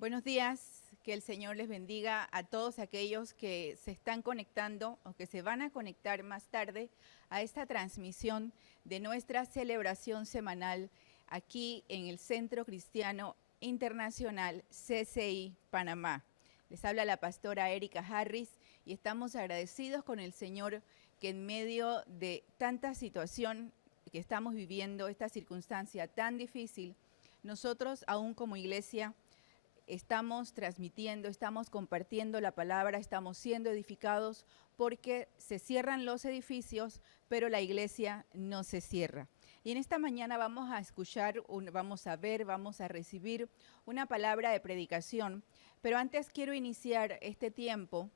Buenos días, que el Señor les bendiga a todos aquellos que se están conectando o que se van a conectar más tarde a esta transmisión de nuestra celebración semanal aquí en el Centro Cristiano Internacional CCI Panamá. Les habla la pastora Erika Harris y estamos agradecidos con el Señor que en medio de tanta situación que estamos viviendo, esta circunstancia tan difícil, nosotros aún como iglesia estamos transmitiendo, estamos compartiendo la palabra, estamos siendo edificados porque se cierran los edificios, pero la iglesia no se cierra. Y en esta mañana vamos a escuchar, vamos a recibir una palabra de predicación, pero antes quiero iniciar este tiempo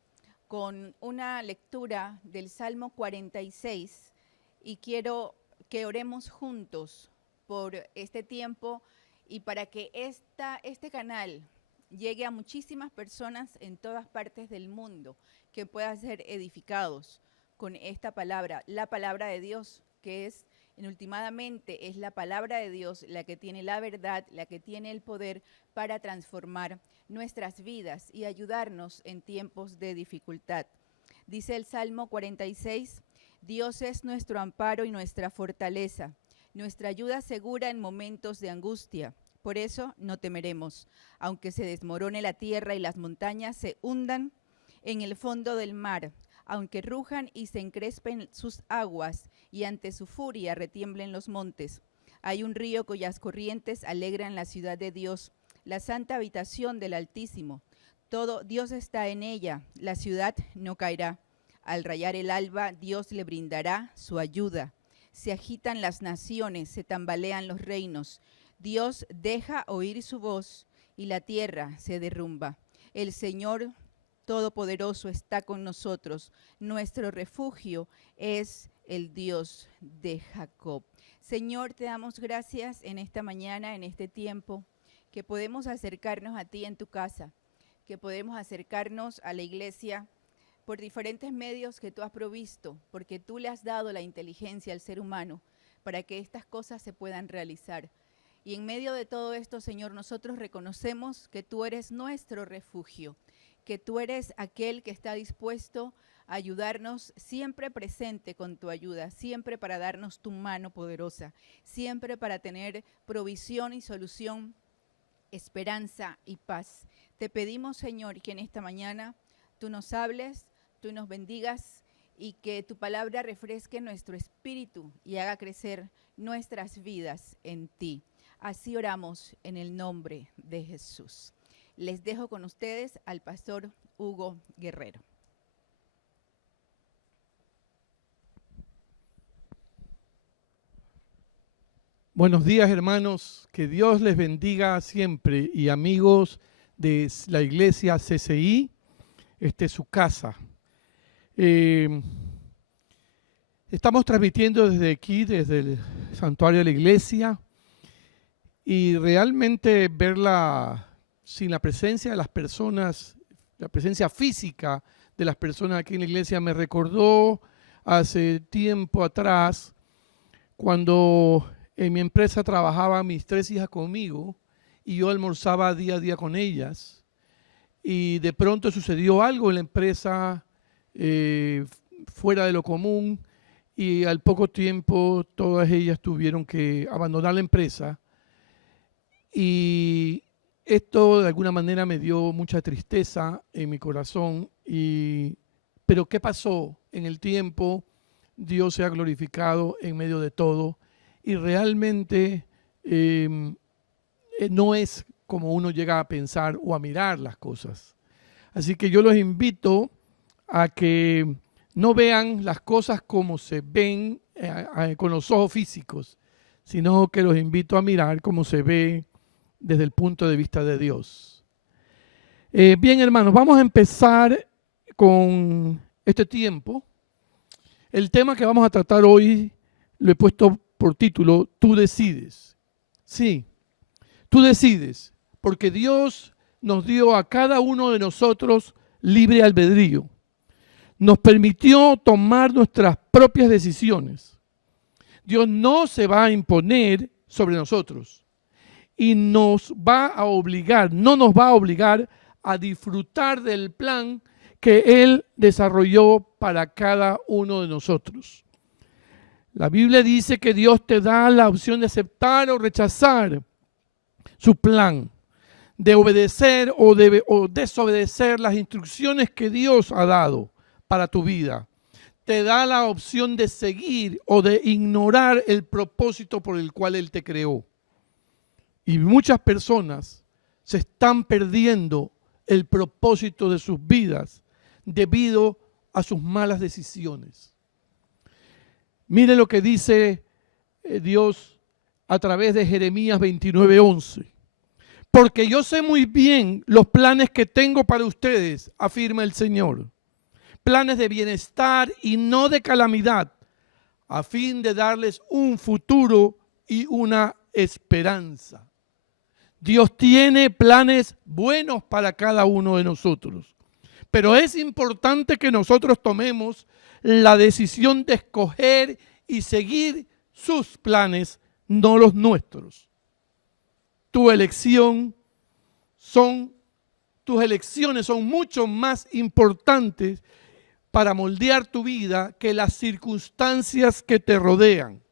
con una lectura del Salmo 46 y quiero que oremos juntos por este tiempo y para que este canal llegue a muchísimas personas en todas partes del mundo, que puedan ser edificados con esta palabra, la palabra de Dios, que es, últimamente, es la palabra de Dios la que tiene la verdad, la que tiene el poder para transformar nuestras vidas y ayudarnos en tiempos de dificultad. Dice el Salmo 46, Dios es nuestro amparo y nuestra fortaleza, nuestra ayuda segura en momentos de angustia. Por eso no temeremos, aunque se desmorone la tierra y las montañas se hundan en el fondo del mar, aunque rujan y se encrespen sus aguas y ante su furia retiemblen los montes. Hay un río cuyas corrientes alegran la ciudad de Dios, la santa habitación del Altísimo. Todo Dios está en ella, la ciudad no caerá. Al rayar el alba, Dios le brindará su ayuda. Se agitan las naciones, se tambalean los reinos. Dios deja oír su voz y la tierra se derrumba. El Señor Todopoderoso está con nosotros. Nuestro refugio es el Dios de Jacob. Señor, te damos gracias en esta mañana, en este tiempo, que podemos acercarnos a ti en tu casa, que podemos acercarnos a la iglesia por diferentes medios que tú has provisto, porque tú le has dado la inteligencia al ser humano para que estas cosas se puedan realizar. Y en medio de todo esto, Señor, nosotros reconocemos que tú eres nuestro refugio, que tú eres aquel que está dispuesto a ayudarnos, siempre presente con tu ayuda, siempre para darnos tu mano poderosa, siempre para tener provisión y solución, esperanza y paz. Te pedimos, Señor, que en esta mañana tú nos hables, tú nos bendigas y que tu palabra refresque nuestro espíritu y haga crecer nuestras vidas en ti. Así oramos en el nombre de Jesús. Les dejo con ustedes al pastor Hugo Guerrero. Buenos días, hermanos. Que Dios les bendiga siempre y amigos de la iglesia CCI, su casa. Estamos transmitiendo desde aquí, desde el santuario de la iglesia, y realmente verla sin la presencia de las personas, la presencia física de las personas aquí en la iglesia, me recordó hace tiempo atrás, cuando en mi empresa trabajaban mis 3 hijas conmigo y yo almorzaba día a día con ellas, y de pronto sucedió algo en la empresa fuera de lo común, y al poco tiempo todas ellas tuvieron que abandonar la empresa. Y esto de alguna manera me dio mucha tristeza en mi corazón. Pero ¿qué pasó? En el tiempo Dios se ha glorificado en medio de todo y realmente no es como uno llega a pensar o a mirar las cosas. Así que yo los invito a que no vean las cosas como se ven con los ojos físicos, sino que los invito a mirar cómo se ve desde el punto de vista de Dios. Bien, hermanos, vamos a empezar con este tiempo. El tema que vamos a tratar hoy lo he puesto por título, Tú decides. Sí, tú decides, porque Dios nos dio a cada uno de nosotros libre albedrío. Nos permitió tomar nuestras propias decisiones. Dios no se va a imponer sobre nosotros. y nos va a obligar, no nos va a obligar a disfrutar del plan que Él desarrolló para cada uno de nosotros. La Biblia dice que Dios te da la opción de aceptar o rechazar su plan, de obedecer o desobedecer las instrucciones que Dios ha dado para tu vida. Te da la opción de seguir o de ignorar el propósito por el cual Él te creó. Y muchas personas se están perdiendo el propósito de sus vidas debido a sus malas decisiones. Mire lo que dice Dios a través de Jeremías 29:11. Porque yo sé muy bien los planes que tengo para ustedes, afirma el Señor. Planes de bienestar y no de calamidad, a fin de darles un futuro y una esperanza. Dios tiene planes buenos para cada uno de nosotros. Pero es importante que nosotros tomemos la decisión de escoger y seguir sus planes, no los nuestros. Tus elecciones son mucho más importantes para moldear tu vida que las circunstancias que te rodean.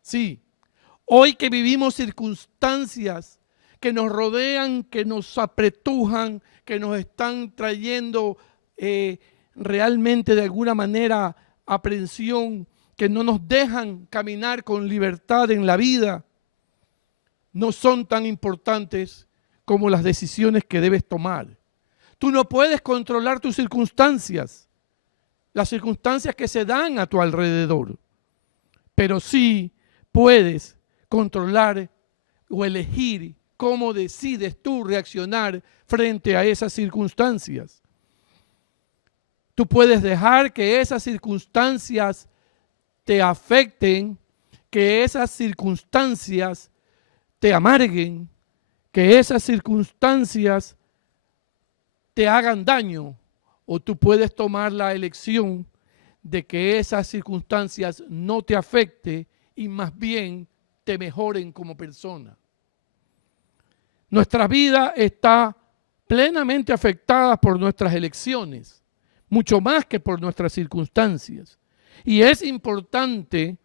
Sí, hoy que vivimos circunstancias que nos rodean, que nos apretujan, que nos están trayendo realmente de alguna manera aprensión, que no nos dejan caminar con libertad en la vida, no son tan importantes como las decisiones que debes tomar. Tú no puedes controlar tus circunstancias, las circunstancias que se dan a tu alrededor, pero sí puedes controlar o elegir cómo decides tú reaccionar frente a esas circunstancias. Tú puedes dejar que esas circunstancias te afecten, que esas circunstancias te amarguen, que esas circunstancias te hagan daño, o tú puedes tomar la elección de que esas circunstancias no te afecten y más bien te mejoren como persona. Nuestra vida está plenamente afectada por nuestras elecciones, mucho más que por nuestras circunstancias. Y es importante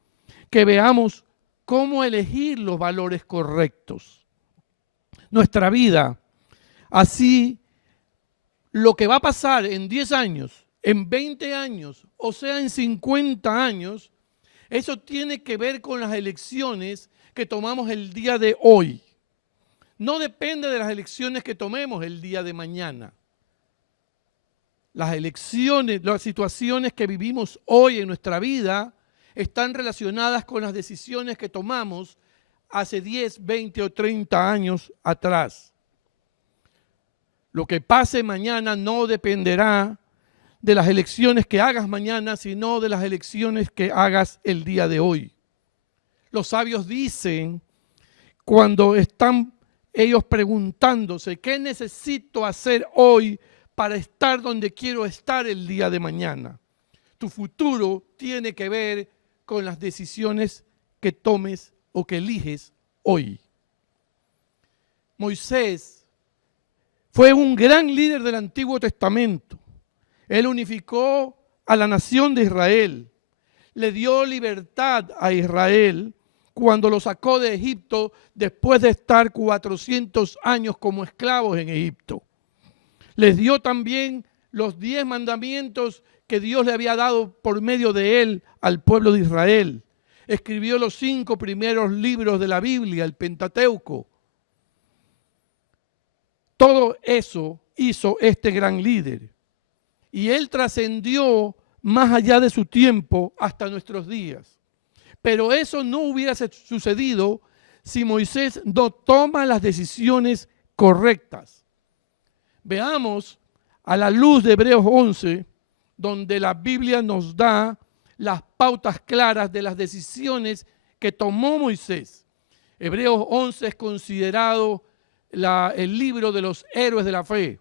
que veamos cómo elegir los valores correctos. Nuestra vida, así lo que va a pasar en 10 años, en 20 años, o sea, en 50 años, eso tiene que ver con las elecciones que tomamos el día de hoy. No depende de las elecciones que tomemos el día de mañana. Las elecciones, las situaciones que vivimos hoy en nuestra vida están relacionadas con las decisiones que tomamos hace 10, 20 o 30 años atrás. Lo que pase mañana no dependerá de las elecciones que hagas mañana, sino de las elecciones que hagas el día de hoy. Los sabios dicen, cuando están ellos preguntándose, ¿qué necesito hacer hoy para estar donde quiero estar el día de mañana? Tu futuro tiene que ver con las decisiones que tomes o que eliges hoy. Moisés fue un gran líder del Antiguo Testamento. Él unificó a la nación de Israel, le dio libertad a Israel cuando lo sacó de Egipto después de estar 400 años como esclavos en Egipto. Les dio también los 10 mandamientos que Dios le había dado por medio de él al pueblo de Israel. Escribió los 5 primeros libros de la Biblia, el Pentateuco. Todo eso hizo este gran líder. Y él trascendió más allá de su tiempo hasta nuestros días. Pero eso no hubiera sucedido si Moisés no toma las decisiones correctas. Veamos a la luz de Hebreos 11, donde la Biblia nos da las pautas claras de las decisiones que tomó Moisés. Hebreos 11 es considerado el libro de los héroes de la fe,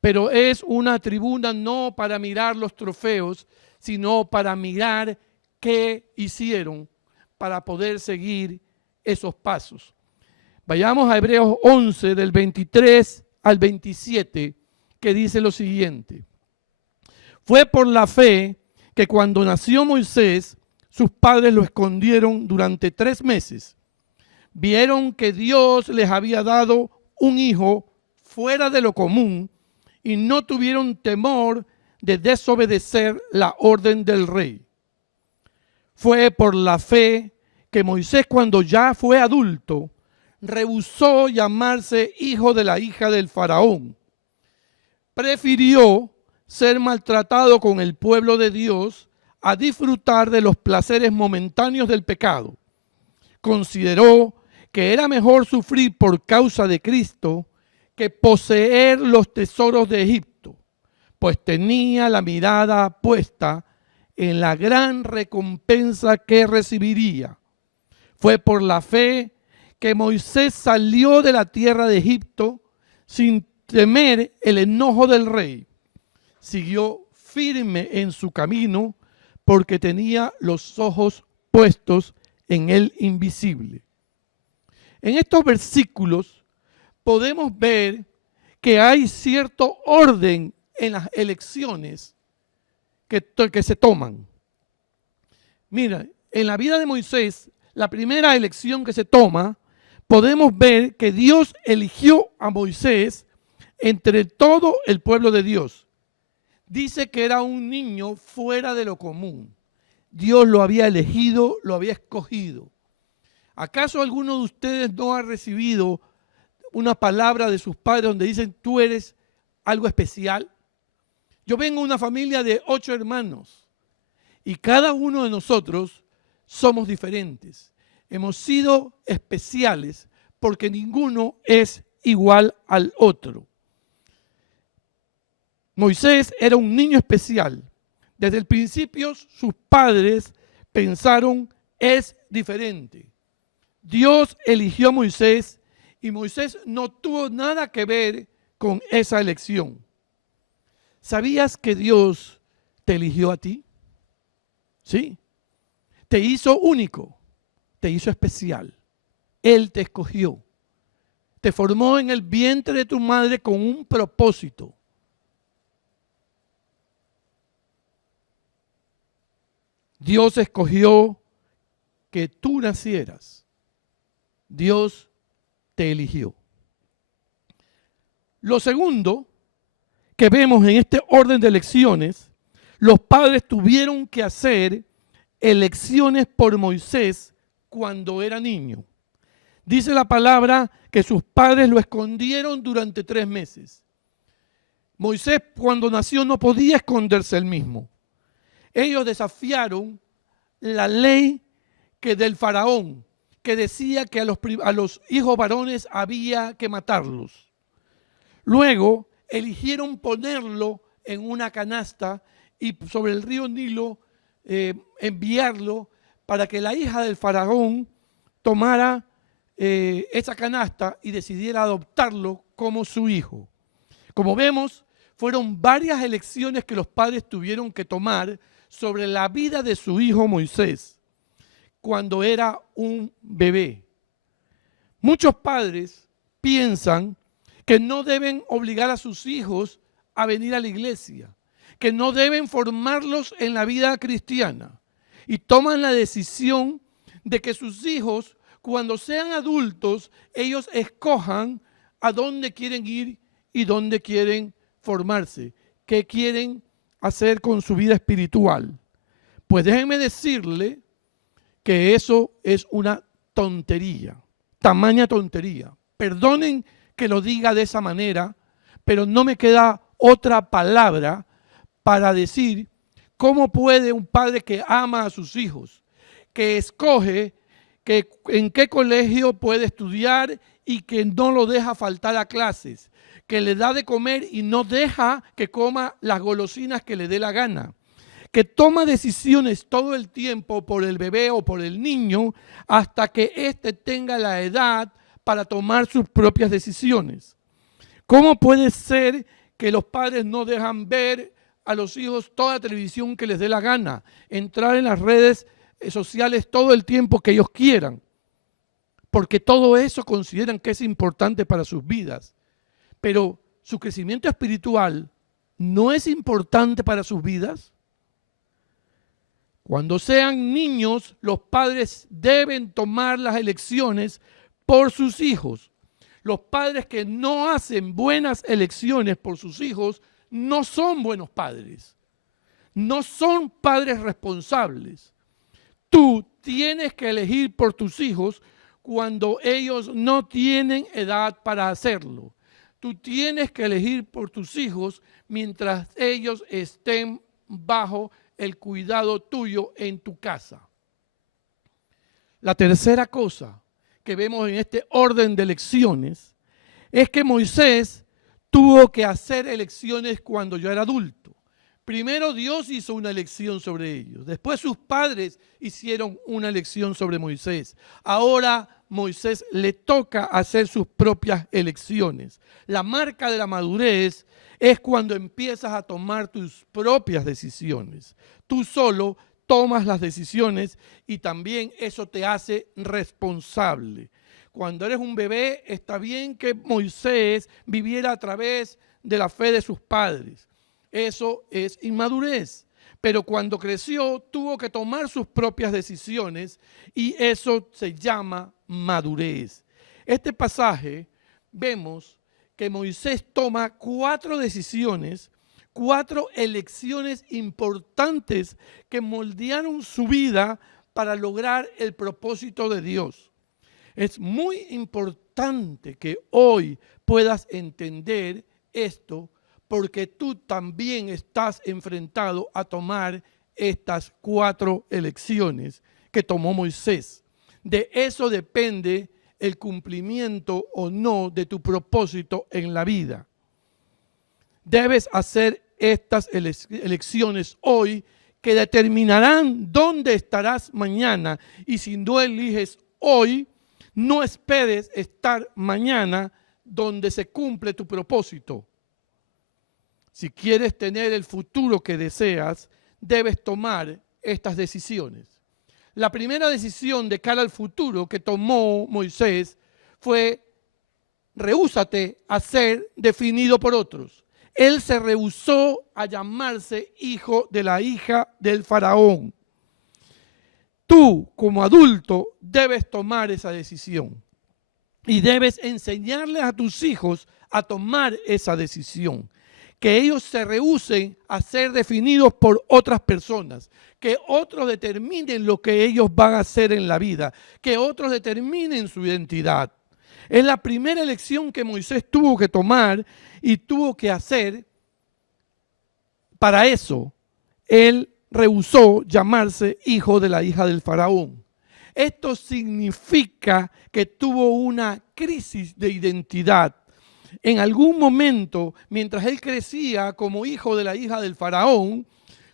pero es una tribuna no para mirar los trofeos, sino para mirar qué hicieron para poder seguir esos pasos. Vayamos a Hebreos 11, del 23 al 27, que dice lo siguiente. Fue por la fe que cuando nació Moisés, sus padres lo escondieron durante 3 meses. Vieron que Dios les había dado un hijo fuera de lo común y no tuvieron temor de desobedecer la orden del rey. Fue por la fe que Moisés, cuando ya fue adulto, rehusó llamarse hijo de la hija del faraón. Prefirió ser maltratado con el pueblo de Dios a disfrutar de los placeres momentáneos del pecado. Consideró que era mejor sufrir por causa de Cristo que poseer los tesoros de Egipto, pues tenía la mirada puesta en la gran recompensa que recibiría. Fue por la fe que Moisés salió de la tierra de Egipto sin temer el enojo del rey. Siguió firme en su camino porque tenía los ojos puestos en el invisible. En estos versículos podemos ver que hay cierto orden en las elecciones que se toman. Mira, en la vida de Moisés, la primera elección que se toma, podemos ver que Dios eligió a Moisés entre todo el pueblo de Dios. Dice que era un niño fuera de lo común. Dios lo había elegido, lo había escogido. ¿Acaso alguno de ustedes no ha recibido una palabra de sus padres donde dicen, tú eres algo especial? Yo vengo de una familia de 8 hermanos y cada uno de nosotros somos diferentes. Hemos sido especiales porque ninguno es igual al otro. Moisés era un niño especial. Desde el principio sus padres pensaron, es diferente. Dios eligió a Moisés y Moisés no tuvo nada que ver con esa elección. ¿Sabías que Dios te eligió a ti? Sí. Te hizo único, te hizo especial. Él te escogió. Te formó en el vientre de tu madre con un propósito. Dios escogió que tú nacieras. Dios te eligió. Lo segundo que vemos en este orden de elecciones, los padres tuvieron que hacer elecciones por Moisés cuando era niño. Dice la palabra que sus padres lo escondieron durante 3 meses. Moisés cuando nació no podía esconderse él mismo. Ellos desafiaron la ley del faraón, que decía que a los hijos varones había que matarlos. Luego eligieron ponerlo en una canasta y sobre el río Nilo enviarlo para que la hija del faraón tomara esa canasta y decidiera adoptarlo como su hijo. Como vemos, fueron varias elecciones que los padres tuvieron que tomar sobre la vida de su hijo Moisés cuando era un bebé. Muchos padres piensan que no deben obligar a sus hijos a venir a la iglesia, que no deben formarlos en la vida cristiana y toman la decisión de que sus hijos, cuando sean adultos, ellos escojan a dónde quieren ir y dónde quieren formarse, qué quieren hacer con su vida espiritual. Pues déjenme decirle que eso es una tontería, tamaña tontería. Perdonen que lo diga de esa manera, pero no me queda otra palabra para decir cómo puede un padre que ama a sus hijos, que escoge en qué colegio puede estudiar y que no lo deja faltar a clases, que le da de comer y no deja que coma las golosinas que le dé la gana, que toma decisiones todo el tiempo por el bebé o por el niño hasta que éste tenga la edad para tomar sus propias decisiones. ¿Cómo puede ser que los padres no dejan ver a los hijos toda la televisión que les dé la gana, entrar en las redes sociales todo el tiempo que ellos quieran? porque todo eso consideran que es importante para sus vidas. Pero su crecimiento espiritual no es importante para sus vidas. Cuando sean niños, los padres deben tomar las elecciones por sus hijos. Los padres que no hacen buenas elecciones por sus hijos no son buenos padres. No son padres responsables. Tú tienes que elegir por tus hijos cuando ellos no tienen edad para hacerlo. Tú tienes que elegir por tus hijos mientras ellos estén bajo el cuidado tuyo en tu casa. La tercera cosa que vemos en este orden de elecciones es que Moisés tuvo que hacer elecciones cuando ya era adulto. Primero Dios hizo una elección sobre ellos. Después sus padres hicieron una elección sobre Moisés. Ahora Moisés le toca hacer sus propias elecciones. La marca de la madurez es cuando empiezas a tomar tus propias decisiones. Tú solo tomas las decisiones y también eso te hace responsable. Cuando eres un bebé, está bien que Moisés viviera a través de la fe de sus padres. Eso es inmadurez. Pero cuando creció, tuvo que tomar sus propias decisiones y eso se llama madurez. Este pasaje vemos que Moisés toma 4 decisiones, 4 elecciones importantes que moldearon su vida para lograr el propósito de Dios. Es muy importante que hoy puedas entender esto, porque tú también estás enfrentado a tomar estas 4 elecciones que tomó Moisés. De eso depende el cumplimiento o no de tu propósito en la vida. Debes hacer estas elecciones hoy que determinarán dónde estarás mañana. Y si no eliges hoy, no esperes estar mañana donde se cumple tu propósito. Si quieres tener el futuro que deseas, debes tomar estas decisiones. La primera decisión de cara al futuro que tomó Moisés fue: rehúsate a ser definido por otros. Él se rehusó a llamarse hijo de la hija del faraón. Tú, como adulto, debes tomar esa decisión y debes enseñarles a tus hijos a tomar esa decisión. Que ellos se rehúsen a ser definidos por otras personas, que otros determinen lo que ellos van a hacer en la vida, que otros determinen su identidad. Es la primera elección que Moisés tuvo que tomar y tuvo que hacer. Para eso, él rehusó llamarse hijo de la hija del faraón. Esto significa que tuvo una crisis de identidad. En algún momento, mientras él crecía como hijo de la hija del faraón,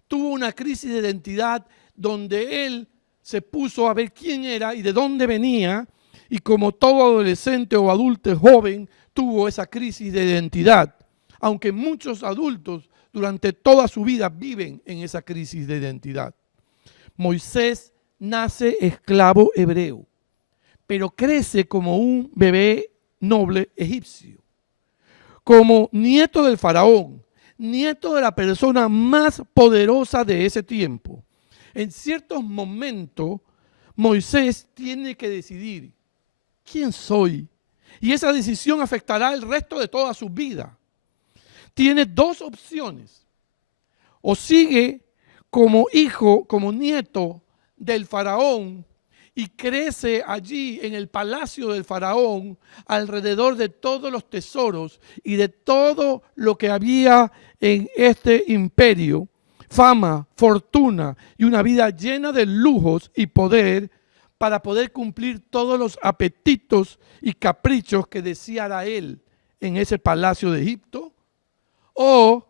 tuvo una crisis de identidad donde él se puso a ver quién era y de dónde venía, y como todo adolescente o adulto joven, tuvo esa crisis de identidad. Aunque muchos adultos durante toda su vida viven en esa crisis de identidad. Moisés nace esclavo hebreo, pero crece como un bebé noble egipcio. Como nieto del faraón, nieto de la persona más poderosa de ese tiempo. En ciertos momentos, Moisés tiene que decidir: ¿quién soy? Y esa decisión afectará el resto de toda su vida. Tiene 2 opciones. O sigue como hijo, como nieto del faraón, y crece allí en el palacio del faraón, alrededor de todos los tesoros y de todo lo que había en este imperio, fama, fortuna y una vida llena de lujos y poder, para poder cumplir todos los apetitos y caprichos que deseara él en ese palacio de Egipto. O,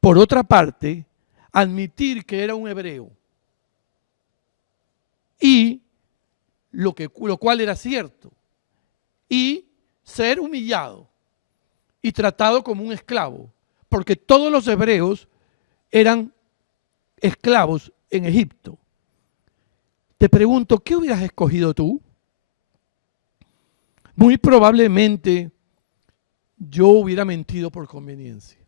por otra parte, admitir que era un hebreo, y lo cual era cierto, y ser humillado y tratado como un esclavo, porque todos los hebreos eran esclavos en Egipto. Te pregunto, ¿qué hubieras escogido tú? muy probablemente yo hubiera mentido por conveniencia.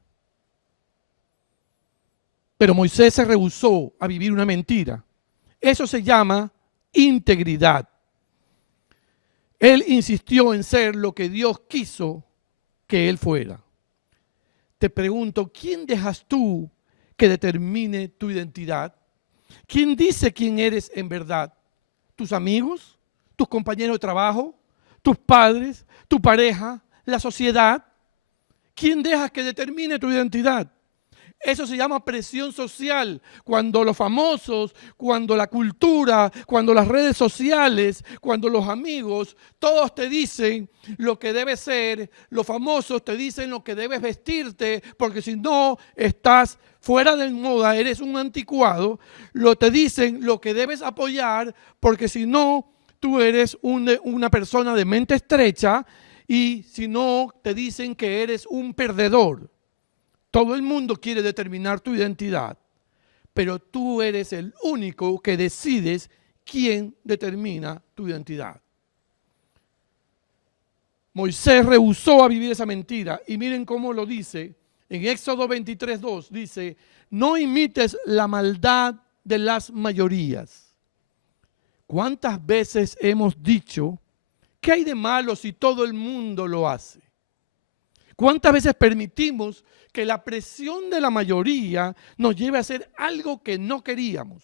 Pero Moisés se rehusó a vivir una mentira. Eso se llama integridad. Él insistió en ser lo que Dios quiso que él fuera. Te pregunto, ¿quién dejas tú que determine tu identidad? ¿Quién dice quién eres en verdad? ¿Tus amigos? ¿Tus compañeros de trabajo? ¿Tus padres? ¿Tu pareja? ¿La sociedad? ¿Quién dejas que determine tu identidad? Eso se llama presión social. Cuando los famosos, cuando la cultura, cuando las redes sociales, cuando los amigos, todos te dicen lo que debes ser, los famosos te dicen lo que debes vestirte, porque si no estás fuera de moda, eres un anticuado, te dicen lo que debes apoyar, porque si no, tú eres una persona de mente estrecha, y si no, te dicen que eres un perdedor. Todo el mundo quiere determinar tu identidad, pero tú eres el único que decides quién determina tu identidad. Moisés rehusó a vivir esa mentira, y miren cómo lo dice en Éxodo 23:2, dice: no imites la maldad de las mayorías. ¿Cuántas veces hemos dicho, qué hay de malo si todo el mundo lo hace? ¿Cuántas veces permitimos que la presión de la mayoría nos lleve a hacer algo que no queríamos?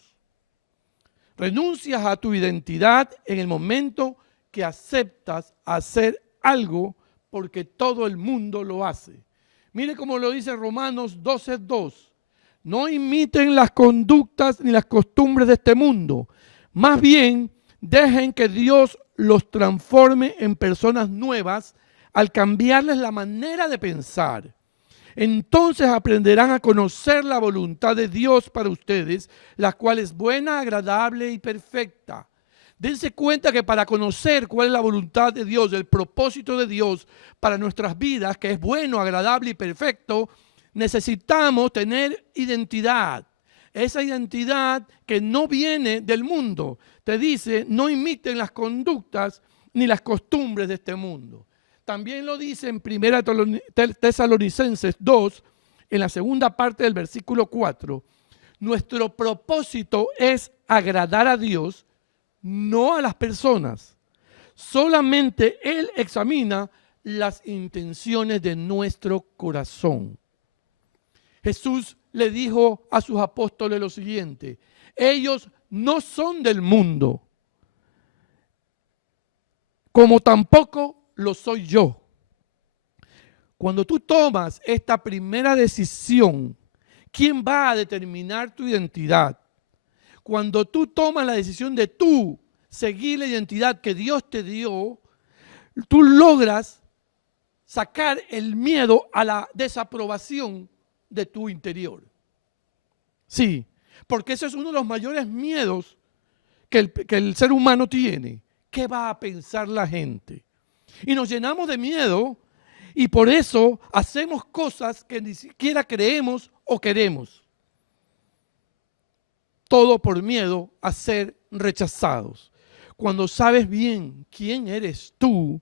Renuncias a tu identidad en el momento que aceptas hacer algo porque todo el mundo lo hace. Mire cómo lo dice Romanos 12:2. No imiten las conductas ni las costumbres de este mundo. Más bien, dejen que Dios los transforme en personas nuevas al cambiarles la manera de pensar. Entonces aprenderán a conocer la voluntad de Dios para ustedes, la cual es buena, agradable y perfecta. Dense cuenta que para conocer cuál es la voluntad de Dios, el propósito de Dios para nuestras vidas, que es bueno, agradable y perfecto, necesitamos tener identidad. Esa identidad que no viene del mundo. Te dice, no imiten las conductas ni las costumbres de este mundo. También lo dice en 1 Tesalonicenses 2, en la segunda parte del versículo 4. Nuestro propósito es agradar a Dios, no a las personas. Solamente Él examina las intenciones de nuestro corazón. Jesús le dijo a sus apóstoles lo siguiente: ellos no son del mundo, como tampoco lo soy yo. Cuando tú tomas esta primera decisión, ¿quién va a determinar tu identidad? Cuando tú tomas la decisión de tú seguir la identidad que Dios te dio, tú logras sacar el miedo a la desaprobación de tu interior. Sí, porque ese es uno de los mayores miedos que el ser humano tiene. ¿Qué va a pensar la gente? Y nos llenamos de miedo y por eso hacemos cosas que ni siquiera creemos o queremos. Todo por miedo a ser rechazados. Cuando sabes bien quién eres tú,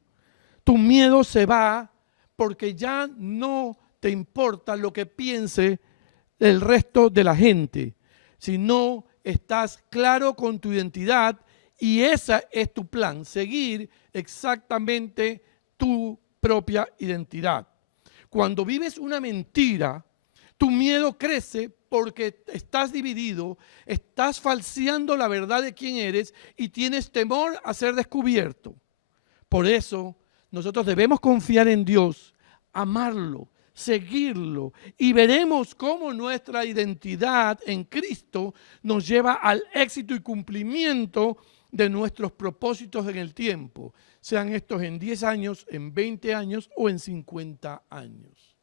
tu miedo se va porque ya no te importa lo que piense el resto de la gente, sino estás claro con tu identidad y ese es tu plan, seguir exactamente tu propia identidad. Cuando vives una mentira, tu miedo crece porque estás dividido, estás falseando la verdad de quién eres y tienes temor a ser descubierto. Por eso, nosotros debemos confiar en Dios, amarlo, seguirlo y veremos cómo nuestra identidad en Cristo nos lleva al éxito y cumplimiento de nuestros propósitos en el tiempo, sean estos en 10 años, en 20 años o en 50 años.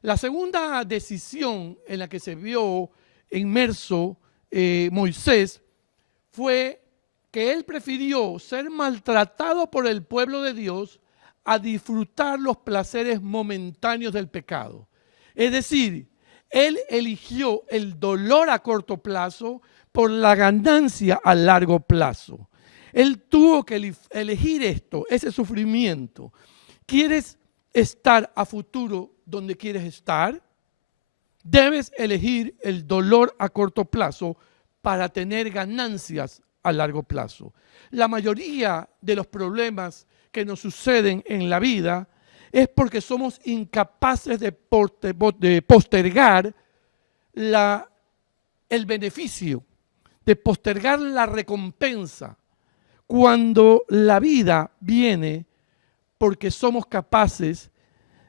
La segunda decisión en la que se vio inmerso Moisés fue que él prefirió ser maltratado por el pueblo de Dios a disfrutar los placeres momentáneos del pecado. Es decir, él eligió el dolor a corto plazo por la ganancia a largo plazo. Él tuvo que elegir esto, ese sufrimiento. ¿Quieres estar a futuro donde quieres estar? Debes elegir el dolor a corto plazo para tener ganancias a largo plazo. La mayoría de los problemas que nos suceden en la vida es porque somos incapaces de postergar el beneficio, de postergar la recompensa. Cuando la vida viene porque somos capaces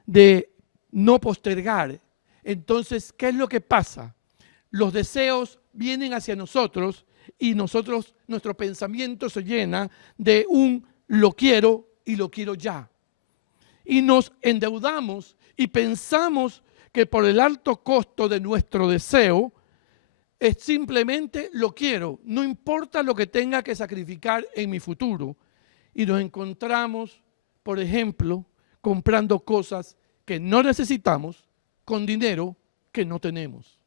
de no postergar, entonces, ¿qué es lo que pasa? Los deseos vienen hacia nosotros y nuestro pensamiento se llena de un lo quiero y lo quiero ya. Y nos endeudamos y pensamos que por el alto costo de nuestro deseo es simplemente lo quiero, no importa lo que tenga que sacrificar en mi futuro. Y nos encontramos, por ejemplo, comprando cosas que no necesitamos con dinero que no tenemos.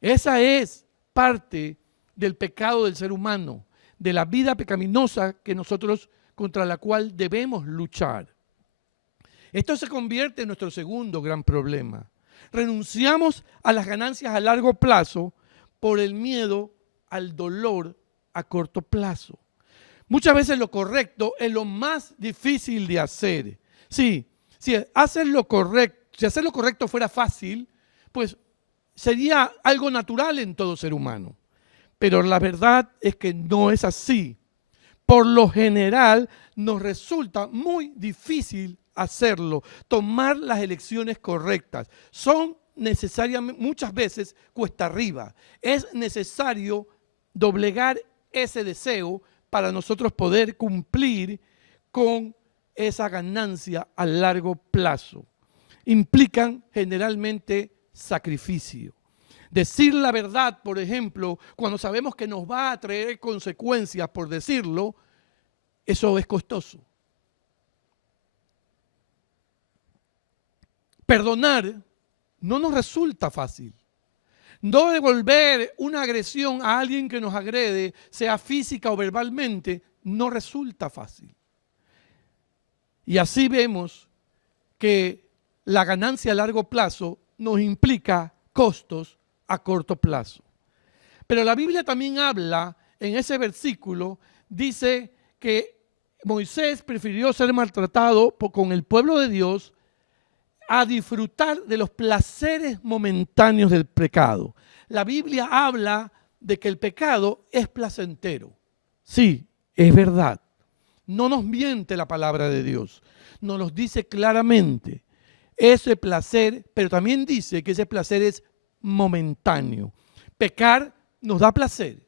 Esa es parte del pecado del ser humano, de la vida pecaminosa contra la cual debemos luchar. Esto se convierte en nuestro segundo gran problema. Renunciamos a las ganancias a largo plazo por el miedo al dolor a corto plazo. Muchas veces lo correcto es lo más difícil de hacer. Sí, si hacer lo correcto fuera fácil, pues sería algo natural en todo ser humano. Pero la verdad es que no es así. Por lo general, nos resulta muy difícil hacerlo, tomar las elecciones correctas. Son necesariamente, muchas veces, cuesta arriba. Es necesario doblegar ese deseo para nosotros poder cumplir con esa ganancia a largo plazo. Implican generalmente sacrificio. Decir la verdad, por ejemplo, cuando sabemos que nos va a traer consecuencias por decirlo, eso es costoso. Perdonar no nos resulta fácil. No devolver una agresión a alguien que nos agrede, sea física o verbalmente, no resulta fácil. Y así vemos que la ganancia a largo plazo nos implica costos a corto plazo. Pero la Biblia también habla, en ese versículo, dice que Moisés prefirió ser maltratado con el pueblo de Dios a disfrutar de los placeres momentáneos del pecado. La Biblia habla de que el pecado es placentero. Sí, es verdad. No nos miente la palabra de Dios. Nos lo dice claramente. Ese placer, pero también dice que ese placer es momentáneo. Pecar nos da placer.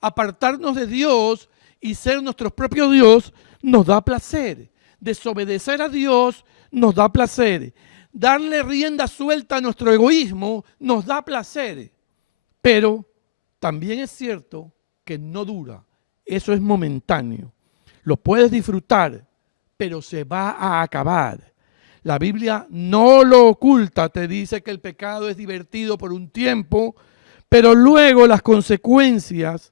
Apartarnos de Dios y ser nuestro propio Dios nos da placer. Desobedecer a Dios nos da placer. Darle rienda suelta a nuestro egoísmo nos da placer. Pero también es cierto que no dura. Eso es momentáneo. Lo puedes disfrutar, pero se va a acabar. La Biblia no lo oculta, te dice que el pecado es divertido por un tiempo, pero luego las consecuencias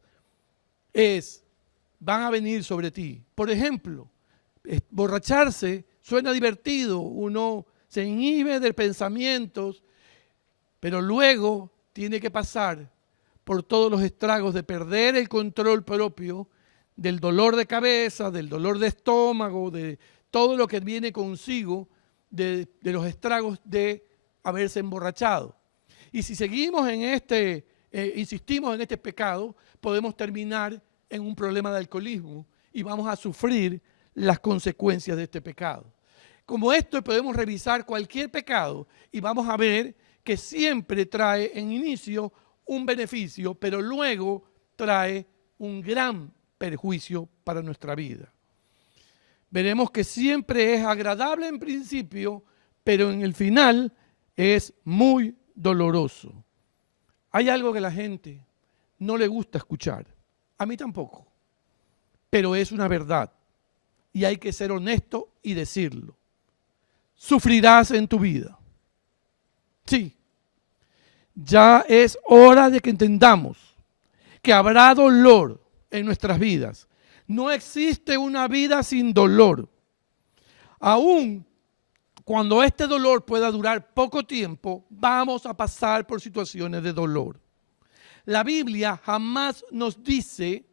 van a venir sobre ti. Por ejemplo, borracharse suena divertido, uno se inhibe de pensamientos, pero luego tiene que pasar por todos los estragos de perder el control propio, del dolor de cabeza, del dolor de estómago, de todo lo que viene consigo, de los estragos de haberse emborrachado. Y si seguimos en insistimos en este pecado, podemos terminar en un problema de alcoholismo y vamos a sufrir las consecuencias de este pecado. Como esto podemos revisar cualquier pecado y vamos a ver que siempre trae en inicio un beneficio, pero luego trae un gran perjuicio para nuestra vida. Veremos que siempre es agradable en principio, pero en el final es muy doloroso. Hay algo que a la gente no le gusta escuchar, a mí tampoco, pero es una verdad y hay que ser honesto y decirlo. Sufrirás en tu vida. Sí, ya es hora de que entendamos que habrá dolor en nuestras vidas. No existe una vida sin dolor. Aún cuando este dolor pueda durar poco tiempo, vamos a pasar por situaciones de dolor. La Biblia jamás nos dice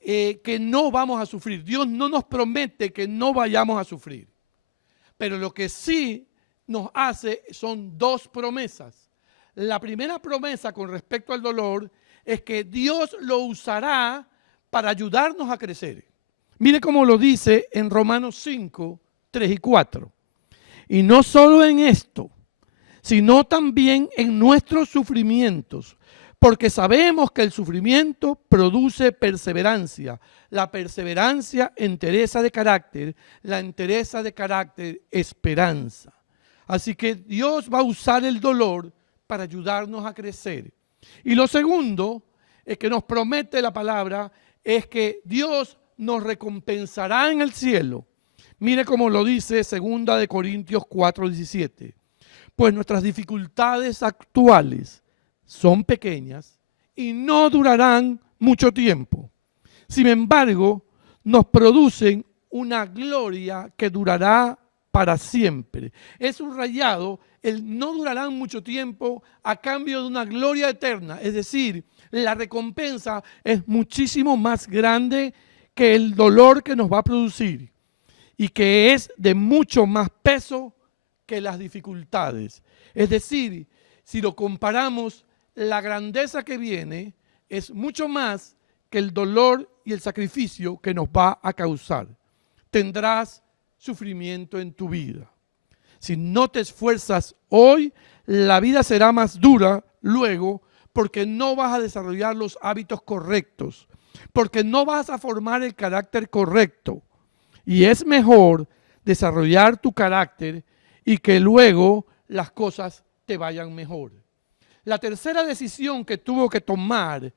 que no vamos a sufrir. Dios no nos promete que no vayamos a sufrir. Pero lo que sí nos hace son dos promesas. La primera promesa con respecto al dolor es que Dios lo usará para ayudarnos a crecer. Mire cómo lo dice en Romanos 5, 3 y 4. Y no solo en esto, sino también en nuestros sufrimientos, porque sabemos que el sufrimiento produce perseverancia. La perseverancia, entereza de carácter. La entereza de carácter, esperanza. Así que Dios va a usar el dolor para ayudarnos a crecer. Y lo segundo es que nos promete la palabra, es que Dios nos recompensará en el cielo. Mire cómo lo dice 2 Corintios 4:17. Pues nuestras dificultades actuales son pequeñas y no durarán mucho tiempo. Sin embargo, nos producen una gloria que durará para siempre. Es subrayado el no durarán mucho tiempo a cambio de una gloria eterna. Es decir, la recompensa es muchísimo más grande que el dolor que nos va a producir y que es de mucho más peso que las dificultades. Es decir, si lo comparamos, la grandeza que viene es mucho más que el dolor y el sacrificio que nos va a causar. Tendrás sufrimiento en tu vida. Si no te esfuerzas hoy, la vida será más dura luego, porque no vas a desarrollar los hábitos correctos, porque no vas a formar el carácter correcto. Y es mejor desarrollar tu carácter y que luego las cosas te vayan mejor. La tercera decisión que tuvo que tomar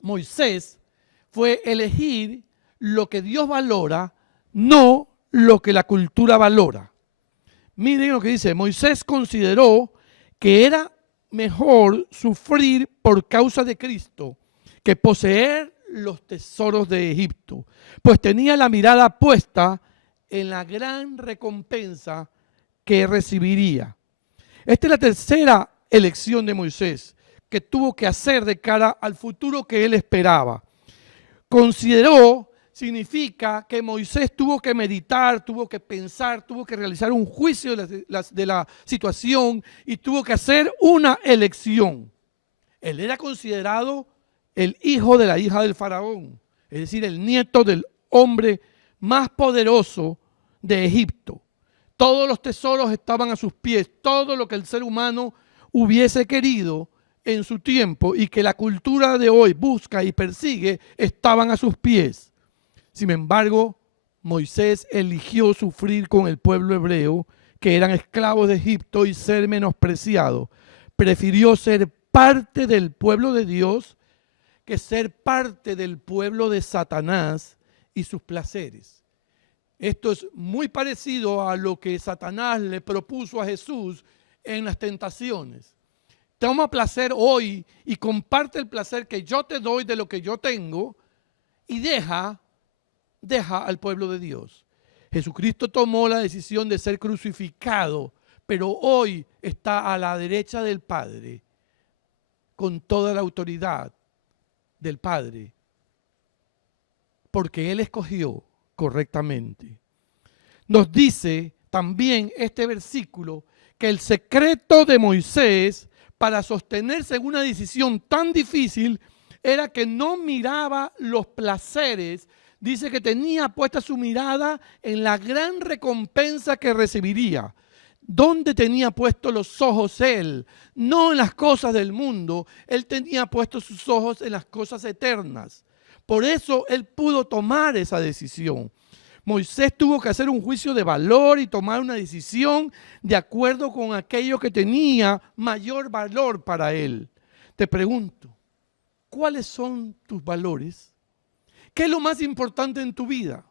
Moisés fue elegir lo que Dios valora, no lo que la cultura valora. Miren lo que dice, Moisés consideró que era mejor sufrir por causa de Cristo que poseer los tesoros de Egipto, pues tenía la mirada puesta en la gran recompensa que recibiría. Esta es la tercera elección de Moisés que tuvo que hacer de cara al futuro que él esperaba. Consideró significa que Moisés tuvo que meditar, tuvo que pensar, tuvo que realizar un juicio de la situación y tuvo que hacer una elección. Él era considerado el hijo de la hija del faraón, es decir, el nieto del hombre más poderoso de Egipto. Todos los tesoros estaban a sus pies, todo lo que el ser humano hubiese querido en su tiempo y que la cultura de hoy busca y persigue, estaban a sus pies. Sin embargo, Moisés eligió sufrir con el pueblo hebreo, que eran esclavos de Egipto, y ser menospreciado. Prefirió ser parte del pueblo de Dios que ser parte del pueblo de Satanás y sus placeres. Esto es muy parecido a lo que Satanás le propuso a Jesús en las tentaciones. Toma placer hoy y comparte el placer que yo te doy de lo que yo tengo y deja al pueblo de Dios. Jesucristo tomó la decisión de ser crucificado, pero hoy está a la derecha del Padre con toda la autoridad del Padre, porque Él escogió correctamente. Nos dice también este versículo que el secreto de Moisés para sostenerse en una decisión tan difícil era que no miraba los placeres. Dice que tenía puesta su mirada en la gran recompensa que recibiría. ¿Dónde tenía puestos los ojos él? No en las cosas del mundo. Él tenía puestos sus ojos en las cosas eternas. Por eso él pudo tomar esa decisión. Moisés tuvo que hacer un juicio de valor y tomar una decisión de acuerdo con aquello que tenía mayor valor para él. Te pregunto, ¿cuáles son tus valores? ¿Qué es lo más importante en tu vida?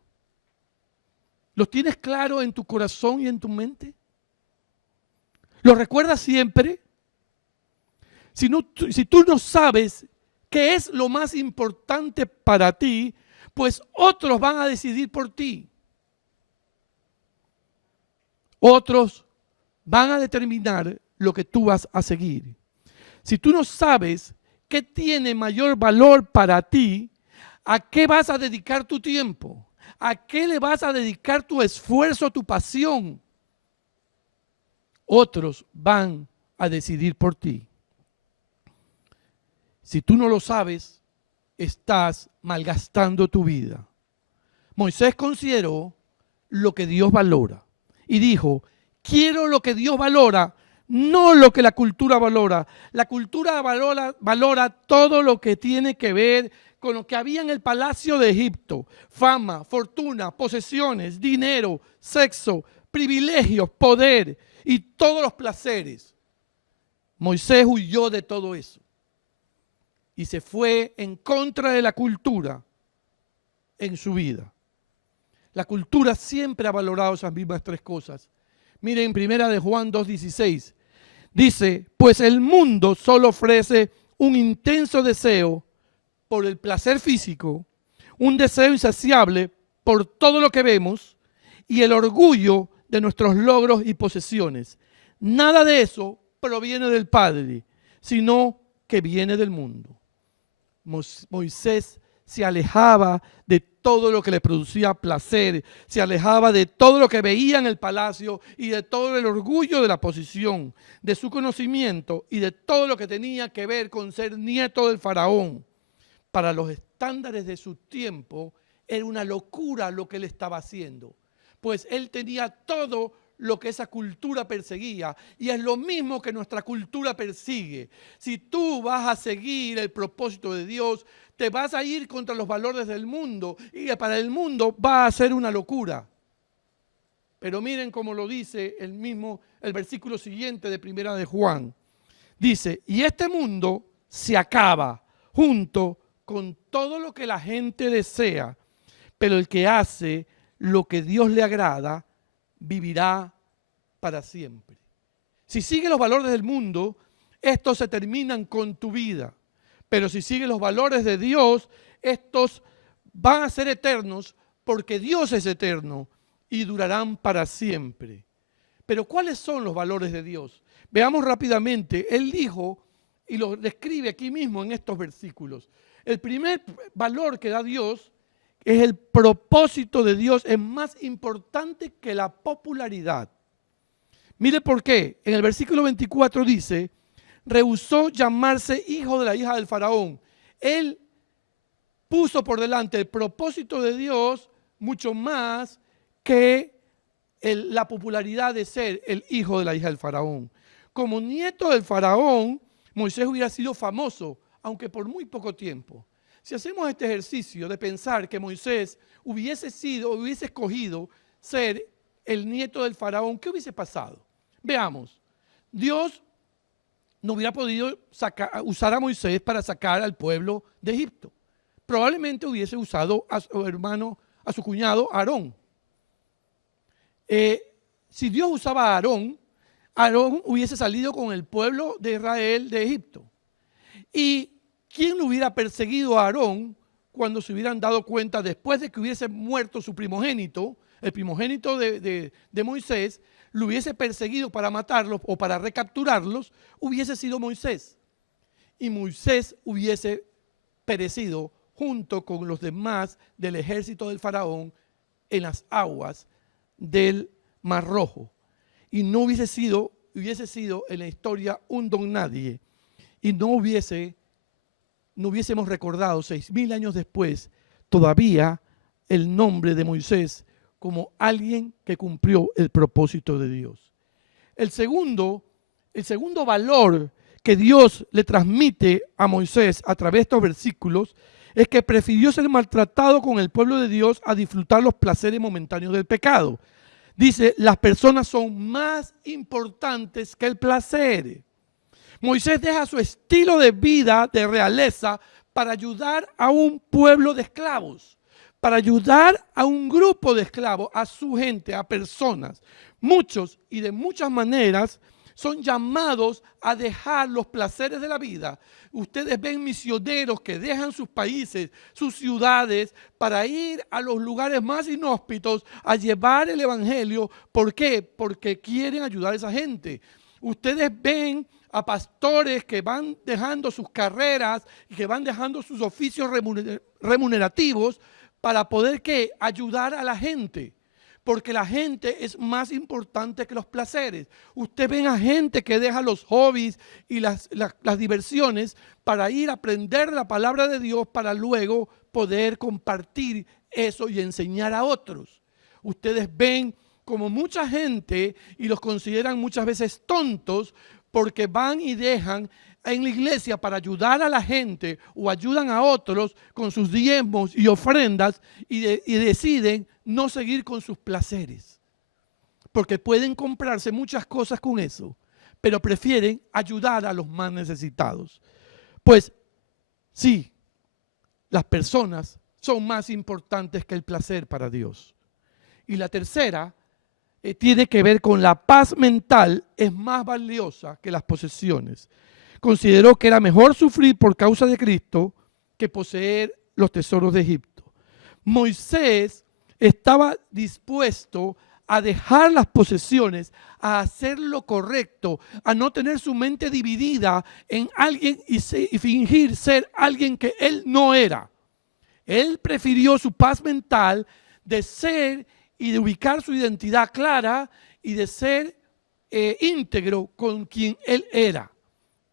¿Los tienes claro en tu corazón y en tu mente? ¿Lo recuerdas siempre? Si tú no sabes qué es lo más importante para ti, pues otros van a decidir por ti. Otros van a determinar lo que tú vas a seguir. Si tú no sabes qué tiene mayor valor para ti, ¿a qué vas a dedicar tu tiempo? ¿A qué le vas a dedicar tu esfuerzo, tu pasión? Otros van a decidir por ti. Si tú no lo sabes, estás malgastando tu vida. Moisés consideró lo que Dios valora y dijo, quiero lo que Dios valora, no lo que la cultura valora. La cultura valora todo lo que tiene que ver con lo que había en el palacio de Egipto: fama, fortuna, posesiones, dinero, sexo, privilegios, poder y todos los placeres. Moisés huyó de todo eso y se fue en contra de la cultura en su vida. La cultura siempre ha valorado esas mismas tres cosas. Miren, primera de Juan 2:16, dice, pues el mundo solo ofrece un intenso deseo por el placer físico, un deseo insaciable por todo lo que vemos y el orgullo de nuestros logros y posesiones. Nada de eso proviene del Padre, sino que viene del mundo. Moisés se alejaba de todo lo que le producía placer, se alejaba de todo lo que veía en el palacio y de todo el orgullo de la posición, de su conocimiento y de todo lo que tenía que ver con ser nieto del faraón. Para los estándares de su tiempo era una locura lo que él estaba haciendo, pues él tenía todo lo que esa cultura perseguía, y es lo mismo que nuestra cultura persigue. Si tú vas a seguir el propósito de Dios, te vas a ir contra los valores del mundo, y para el mundo va a ser una locura. Pero miren cómo lo dice el versículo siguiente de Primera de Juan. Dice, y este mundo se acaba junto con todo lo que la gente desea, pero el que hace lo que Dios le agrada, vivirá para siempre. Si sigues los valores del mundo, estos se terminan con tu vida. Pero si sigues los valores de Dios, estos van a ser eternos, porque Dios es eterno y durarán para siempre. Pero ¿cuáles son los valores de Dios? Veamos rápidamente. Él dijo, y lo describe aquí mismo en estos versículos. El primer valor que da Dios es el propósito de Dios, es más importante que la popularidad. Mire por qué. En el versículo 24 dice, rehusó llamarse hijo de la hija del faraón. Él puso por delante el propósito de Dios mucho más que la popularidad de ser el hijo de la hija del faraón. Como nieto del faraón, Moisés hubiera sido famoso, aunque por muy poco tiempo. Si hacemos este ejercicio de pensar que Moisés hubiese escogido ser el nieto del faraón, ¿qué hubiese pasado? Veamos, Dios no hubiera podido usar a Moisés para sacar al pueblo de Egipto. Probablemente hubiese usado a su hermano, a su cuñado Aarón. Si Dios usaba a Aarón hubiese salido con el pueblo de Israel de Egipto. ¿Y quién lo hubiera perseguido a Aarón cuando se hubieran dado cuenta después de que hubiese muerto su primogénito, el primogénito de Moisés, lo hubiese perseguido para matarlos o para recapturarlos? Hubiese sido Moisés. Y Moisés hubiese perecido junto con los demás del ejército del faraón en las aguas del Mar Rojo. Y no hubiese sido en la historia un don nadie. Y no hubiésemos recordado 6,000 años después todavía el nombre de Moisés como alguien que cumplió el propósito de Dios. El segundo valor que Dios le transmite a Moisés a través de estos versículos es que prefirió ser maltratado con el pueblo de Dios a disfrutar los placeres momentáneos del pecado. Dice, las personas son más importantes que el placer. Moisés deja su estilo de vida de realeza para ayudar a un pueblo de esclavos, para ayudar a un grupo de esclavos, a su gente, a personas. Muchos y de muchas maneras son llamados a dejar los placeres de la vida. Ustedes ven misioneros que dejan sus países, sus ciudades, para ir a los lugares más inhóspitos a llevar el evangelio. ¿Por qué? Porque quieren ayudar a esa gente. Ustedes ven a pastores que van dejando sus carreras y que van dejando sus oficios remunerativos para poder ¿qué? Ayudar a la gente. Porque la gente es más importante que los placeres. Usted ven a gente que deja los hobbies y las diversiones para ir a aprender la palabra de Dios para luego poder compartir eso y enseñar a otros. Ustedes ven como mucha gente, y los consideran muchas veces tontos, porque van y dejan en la iglesia para ayudar a la gente o ayudan a otros con sus diezmos y ofrendas y deciden no seguir con sus placeres, porque pueden comprarse muchas cosas con eso, pero prefieren ayudar a los más necesitados. Pues sí, las personas son más importantes que el placer para Dios. Y la tercera tiene que ver con la paz mental, es más valiosa que las posesiones. Consideró que era mejor sufrir por causa de Cristo que poseer los tesoros de Egipto. Moisés estaba dispuesto a dejar las posesiones, a hacer lo correcto, a no tener su mente dividida en alguien y fingir ser alguien que él no era. Él prefirió su paz mental de ser y de ubicar su identidad clara y de ser íntegro con quien él era.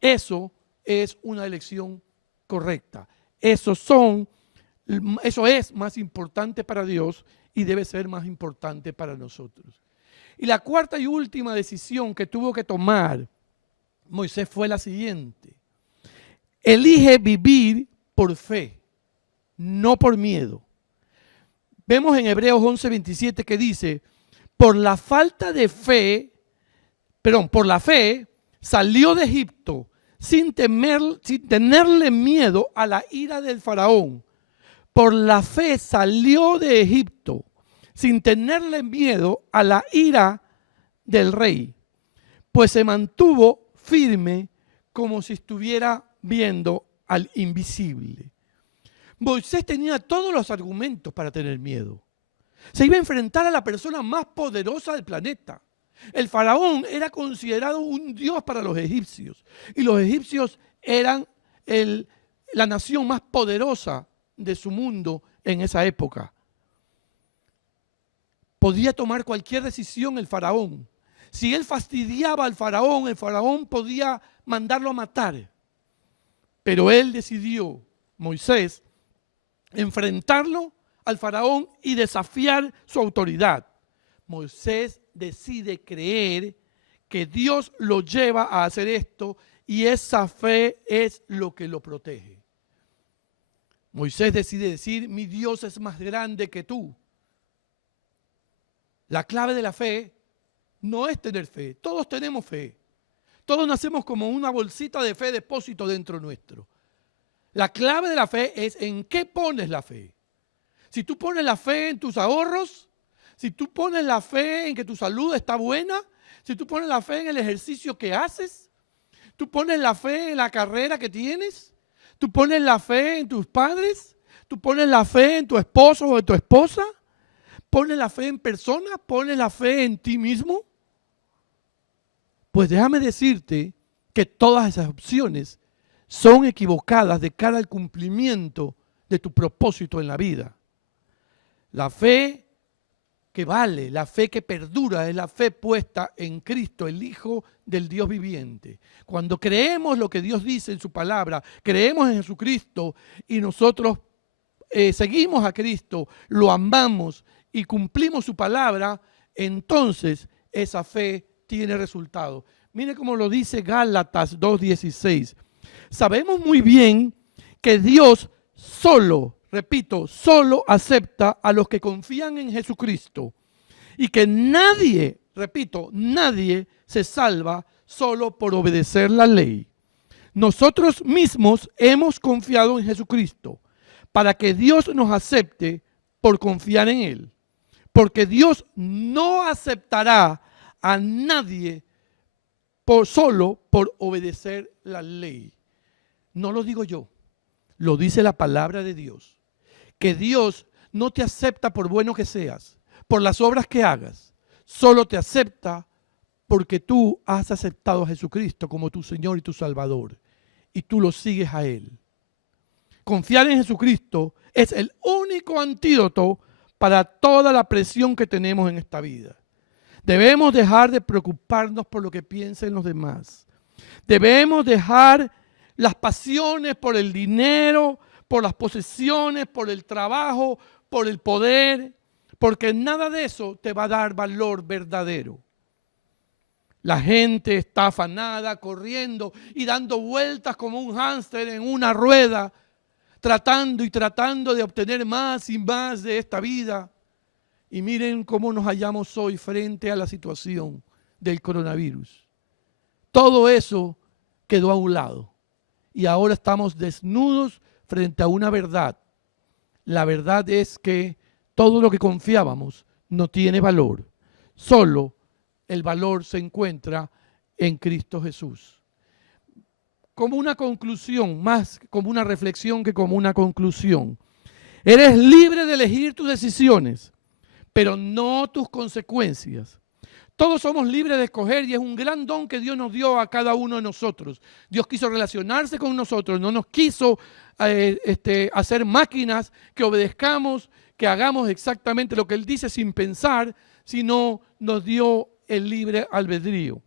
Eso es una elección correcta. Eso es más importante para Dios y debe ser más importante para nosotros. Y la cuarta y última decisión que tuvo que tomar Moisés fue la siguiente. Elige vivir por fe, no por miedo. Vemos en Hebreos 11:27 que dice, por la fe salió de Egipto sin tenerle miedo a la ira del faraón. Por la fe salió de Egipto sin tenerle miedo a la ira del rey, pues se mantuvo firme como si estuviera viendo al invisible. Moisés tenía todos los argumentos para tener miedo. Se iba a enfrentar a la persona más poderosa del planeta. El faraón era considerado un dios para los egipcios y los egipcios eran la nación más poderosa de su mundo en esa época. Podía tomar cualquier decisión el faraón. Si él fastidiaba al faraón, el faraón podía mandarlo a matar. Pero él decidió, Moisés, enfrentarlo al faraón y desafiar su autoridad. Moisés decide creer que Dios lo lleva a hacer esto y esa fe es lo que lo protege. Moisés decide decir, mi Dios es más grande que tú. La clave de la fe no es tener fe. Todos tenemos fe. Todos nacemos como una bolsita de fe depósito dentro nuestro. La clave de la fe es en qué pones la fe. Si tú pones la fe en tus ahorros, si tú pones la fe en que tu salud está buena, si tú pones la fe en el ejercicio que haces, tú pones la fe en la carrera que tienes, tú pones la fe en tus padres, tú pones la fe en tu esposo o en tu esposa, pones la fe en personas, pones la fe en ti mismo. Pues déjame decirte que todas esas opciones son equivocadas de cara al cumplimiento de tu propósito en la vida. La fe que vale, la fe que perdura, es la fe puesta en Cristo, el Hijo del Dios viviente. Cuando creemos lo que Dios dice en su palabra, creemos en Jesucristo y nosotros seguimos a Cristo, lo amamos y cumplimos su palabra, entonces esa fe tiene resultado. Mire cómo lo dice Gálatas 2:16. Sabemos muy bien que Dios solo acepta a los que confían en Jesucristo y que nadie se salva solo por obedecer la ley. Nosotros mismos hemos confiado en Jesucristo para que Dios nos acepte por confiar en Él. Porque Dios no aceptará a nadie solo por obedecer la ley. No lo digo yo, lo dice la palabra de Dios. Que Dios no te acepta por bueno que seas, por las obras que hagas. Solo te acepta porque tú has aceptado a Jesucristo como tu Señor y tu Salvador. Y tú lo sigues a Él. Confiar en Jesucristo es el único antídoto para toda la presión que tenemos en esta vida. Debemos dejar de preocuparnos por lo que piensen los demás. Debemos dejar las pasiones por el dinero, por las posesiones, por el trabajo, por el poder, porque nada de eso te va a dar valor verdadero. La gente está afanada, corriendo y dando vueltas como un hámster en una rueda, tratando de obtener más y más de esta vida. Y miren cómo nos hallamos hoy frente a la situación del coronavirus. Todo eso quedó a un lado y ahora estamos desnudos frente a una verdad. La verdad es que todo lo que confiábamos no tiene valor. Solo el valor se encuentra en Cristo Jesús. Como una conclusión, más como una reflexión que como una conclusión. Eres libre de elegir tus decisiones, pero no tus consecuencias. Todos somos libres de escoger y es un gran don que Dios nos dio a cada uno de nosotros. Dios quiso relacionarse con nosotros, no nos quiso hacer máquinas que obedezcamos, que hagamos exactamente lo que Él dice sin pensar, sino nos dio el libre albedrío.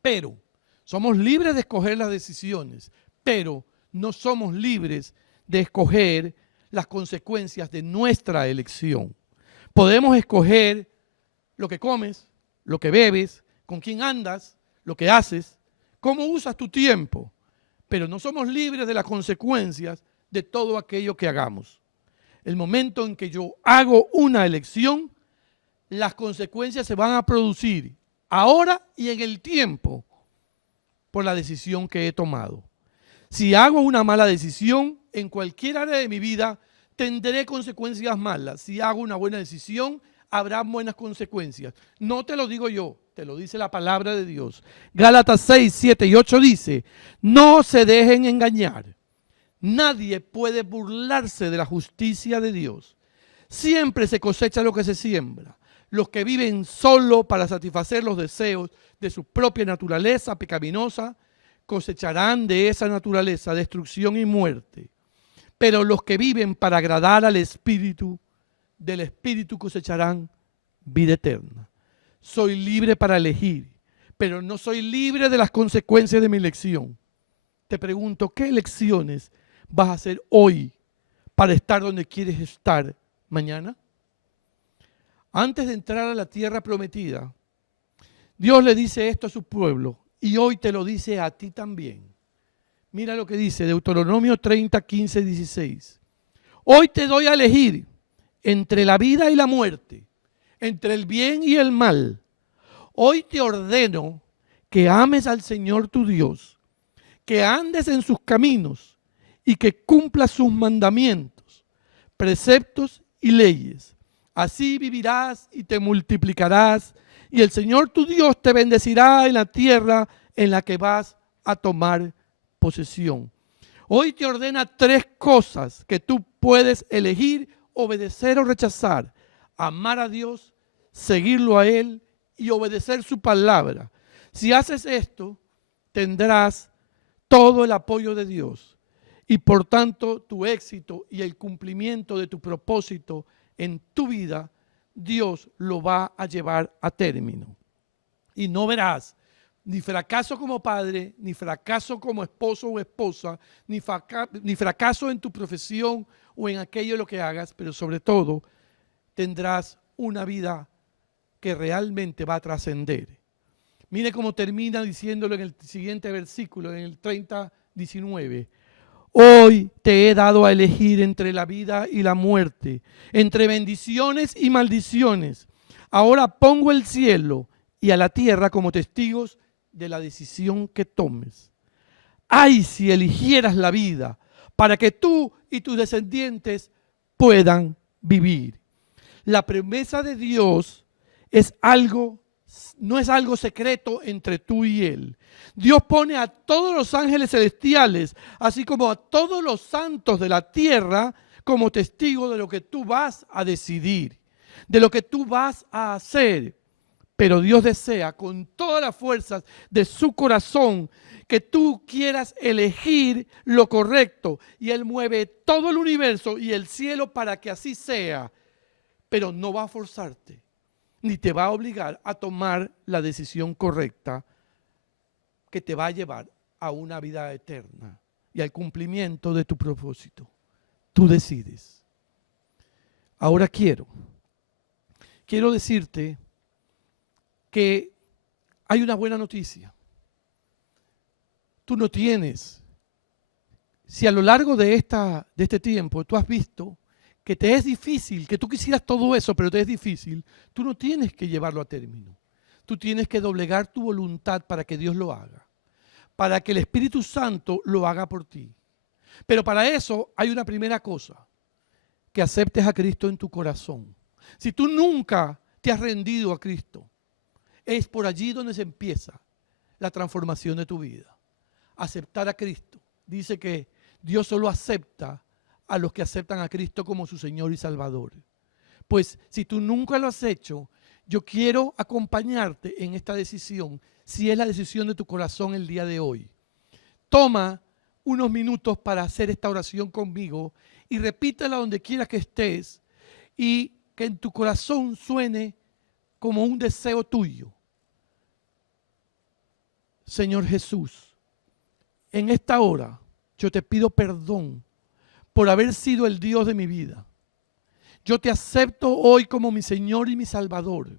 Pero somos libres de escoger las decisiones, pero no somos libres de escoger las consecuencias de nuestra elección. Podemos escoger lo que comes, lo que bebes, con quién andas, lo que haces, cómo usas tu tiempo, pero no somos libres de las consecuencias de todo aquello que hagamos. El momento en que yo hago una elección, las consecuencias se van a producir ahora y en el tiempo por la decisión que he tomado. Si hago una mala decisión en cualquier área de mi vida, tendré consecuencias malas. Si hago una buena decisión, habrá buenas consecuencias. No te lo digo yo, te lo dice la palabra de Dios. Gálatas 6, 7 y 8 dice, no se dejen engañar. Nadie puede burlarse de la justicia de Dios. Siempre se cosecha lo que se siembra. Los que viven solo para satisfacer los deseos de su propia naturaleza pecaminosa, cosecharán de esa naturaleza destrucción y muerte. Pero los que viven para agradar al Espíritu, del Espíritu cosecharán vida eterna. Soy libre para elegir, pero no soy libre de las consecuencias de mi elección. Te pregunto, ¿qué elecciones vas a hacer hoy para estar donde quieres estar mañana? Antes de entrar a la tierra prometida, Dios le dice esto a su pueblo y hoy te lo dice a ti también. Mira lo que dice Deuteronomio 30, 15, 16. Hoy te doy a elegir entre la vida y la muerte, entre el bien y el mal. Hoy te ordeno que ames al Señor tu Dios, que andes en sus caminos y que cumplas sus mandamientos, preceptos y leyes. Así vivirás y te multiplicarás, y el Señor tu Dios te bendecirá en la tierra en la que vas a tomar posesión. Hoy te ordena 3 cosas que tú puedes elegir, obedecer o rechazar. Amar a Dios, seguirlo a Él y obedecer su palabra. Si haces esto, tendrás todo el apoyo de Dios y por tanto tu éxito y el cumplimiento de tu propósito en tu vida, Dios lo va a llevar a término. Y no verás ni fracaso como padre, ni fracaso como esposo o esposa, ni fracaso en tu profesión o en aquello lo que hagas, pero sobre todo tendrás una vida que realmente va a trascender. Mire cómo termina diciéndolo en el siguiente versículo, en el 30, 19. Hoy te he dado a elegir entre la vida y la muerte, entre bendiciones y maldiciones. Ahora pongo el cielo y a la tierra como testigos de la decisión que tomes. Ay, si eligieras la vida para que tú y tus descendientes puedan vivir. La promesa de Dios es algo no es algo secreto entre tú y Él. Dios pone a todos los ángeles celestiales, así como a todos los santos de la tierra, como testigos de lo que tú vas a decidir, de lo que tú vas a hacer. Pero Dios desea con todas las fuerzas de su corazón que tú quieras elegir lo correcto. Y Él mueve todo el universo y el cielo para que así sea. Pero no va a forzarte, ni te va a obligar a tomar la decisión correcta que te va a llevar a una vida eterna y al cumplimiento de tu propósito. Tú decides. Ahora quiero decirte que hay una buena noticia. Tú no tienes, si a lo largo de este tiempo tú has visto que te es difícil, que tú quisieras todo eso, pero te es difícil, tú no tienes que llevarlo a término. Tú tienes que doblegar tu voluntad para que Dios lo haga, para que el Espíritu Santo lo haga por ti. Pero para eso hay una primera cosa, que aceptes a Cristo en tu corazón. Si tú nunca te has rendido a Cristo, es por allí donde se empieza la transformación de tu vida. Aceptar a Cristo. Dice que Dios solo acepta a los que aceptan a Cristo como su Señor y Salvador. Pues si tú nunca lo has hecho, yo quiero acompañarte en esta decisión, si es la decisión de tu corazón el día de hoy. Toma unos minutos para hacer esta oración conmigo y repítela donde quiera que estés y que en tu corazón suene como un deseo tuyo. Señor Jesús, en esta hora yo te pido perdón por haber sido el Dios de mi vida. Yo te acepto hoy como mi Señor y mi Salvador.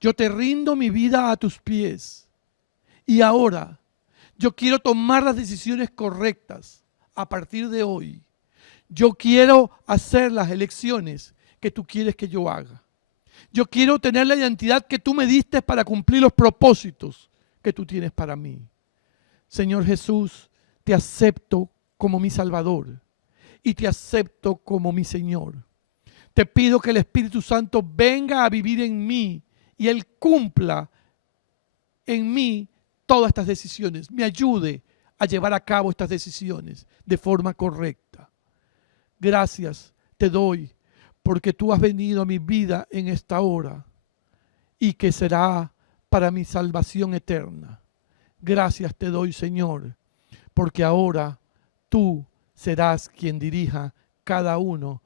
Yo te rindo mi vida a tus pies. Y ahora yo quiero tomar las decisiones correctas a partir de hoy. Yo quiero hacer las elecciones que tú quieres que yo haga. Yo quiero tener la identidad que tú me diste para cumplir los propósitos que tú tienes para mí. Señor Jesús, te acepto como mi Salvador y te acepto como mi Señor. Te pido que el Espíritu Santo venga a vivir en mí y Él cumpla en mí todas estas decisiones. Me ayude a llevar a cabo estas decisiones de forma correcta. Gracias te doy porque tú has venido a mi vida en esta hora y que será para mi salvación eterna. Gracias te doy, Señor, porque ahora tú serás quien dirija cada uno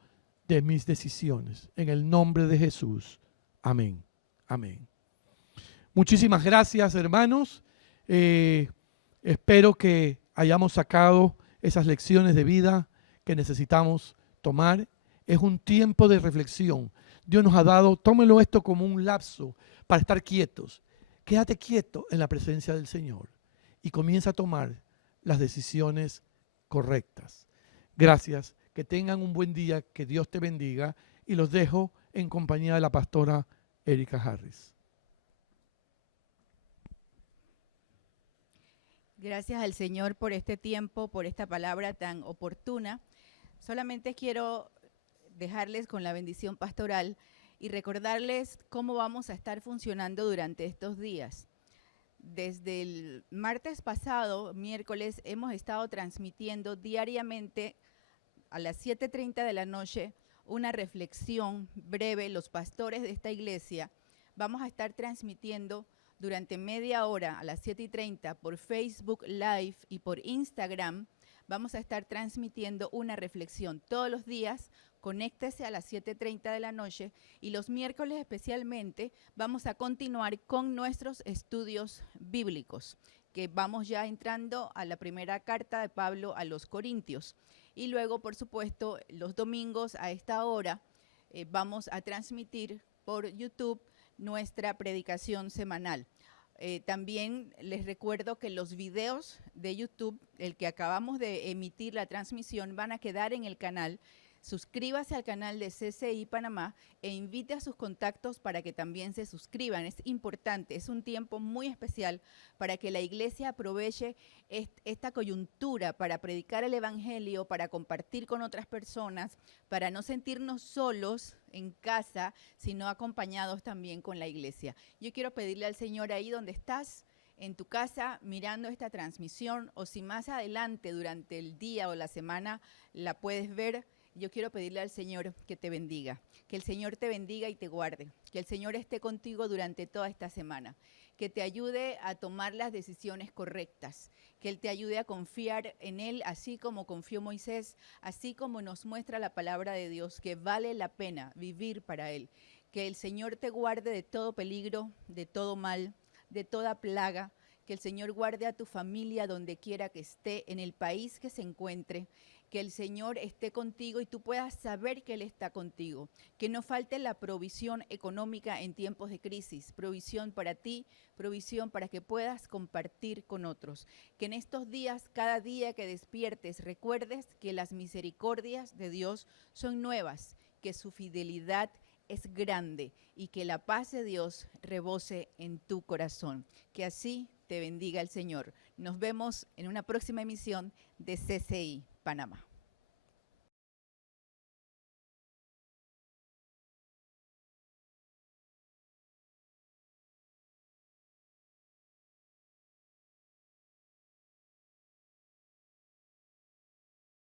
de mis decisiones. En el nombre de Jesús. Amén. Amén. Muchísimas gracias, hermanos. Espero que hayamos sacado esas lecciones de vida que necesitamos tomar. Es un tiempo de reflexión. Dios nos ha dado, tómelo esto como un lapso para estar quietos. Quédate quieto en la presencia del Señor y comienza a tomar las decisiones correctas. Gracias, que tengan un buen día, que Dios te bendiga y los dejo en compañía de la pastora Erika Harris. Gracias al Señor por este tiempo, por esta palabra tan oportuna. Solamente quiero dejarles con la bendición pastoral y recordarles cómo vamos a estar funcionando durante estos días. Desde el martes pasado, miércoles, hemos estado transmitiendo diariamente a las 7:30 de la noche una reflexión breve. Los pastores de esta iglesia vamos a estar transmitiendo durante media hora a las 7:30 por Facebook Live y por Instagram. Vamos a estar transmitiendo una reflexión todos los días. Conéctese a las 7:30 de la noche y los miércoles especialmente vamos a continuar con nuestros estudios bíblicos, que vamos ya entrando a la primera carta de Pablo a los Corintios. Y luego, por supuesto, los domingos a esta hora vamos a transmitir por YouTube nuestra predicación semanal. También les recuerdo que los videos de YouTube, el que acabamos de emitir la transmisión, van a quedar en el canal. suscríbase al canal de CCI Panamá e invite a sus contactos para que también se suscriban. Es importante, es un tiempo muy especial para que la iglesia aproveche esta coyuntura para predicar el evangelio, para compartir con otras personas, para no sentirnos solos en casa, sino acompañados también con la iglesia. Yo quiero pedirle al Señor ahí donde estás, en tu casa, mirando esta transmisión, o si más adelante durante el día o la semana la puedes ver, yo quiero pedirle al Señor que te bendiga, que el Señor te bendiga y te guarde, que el Señor esté contigo durante toda esta semana, que te ayude a tomar las decisiones correctas, que Él te ayude a confiar en Él, así como confió Moisés, así como nos muestra la palabra de Dios, que vale la pena vivir para Él, que el Señor te guarde de todo peligro, de todo mal, de toda plaga, que el Señor guarde a tu familia donde quiera que esté, en el país que se encuentre, que el Señor esté contigo y tú puedas saber que Él está contigo, que no falte la provisión económica en tiempos de crisis, provisión para ti, provisión para que puedas compartir con otros, que en estos días, cada día que despiertes, recuerdes que las misericordias de Dios son nuevas, que su fidelidad es grande y que la paz de Dios rebose en tu corazón. Que así te bendiga el Señor. Nos vemos en una próxima emisión de CCI Panamá.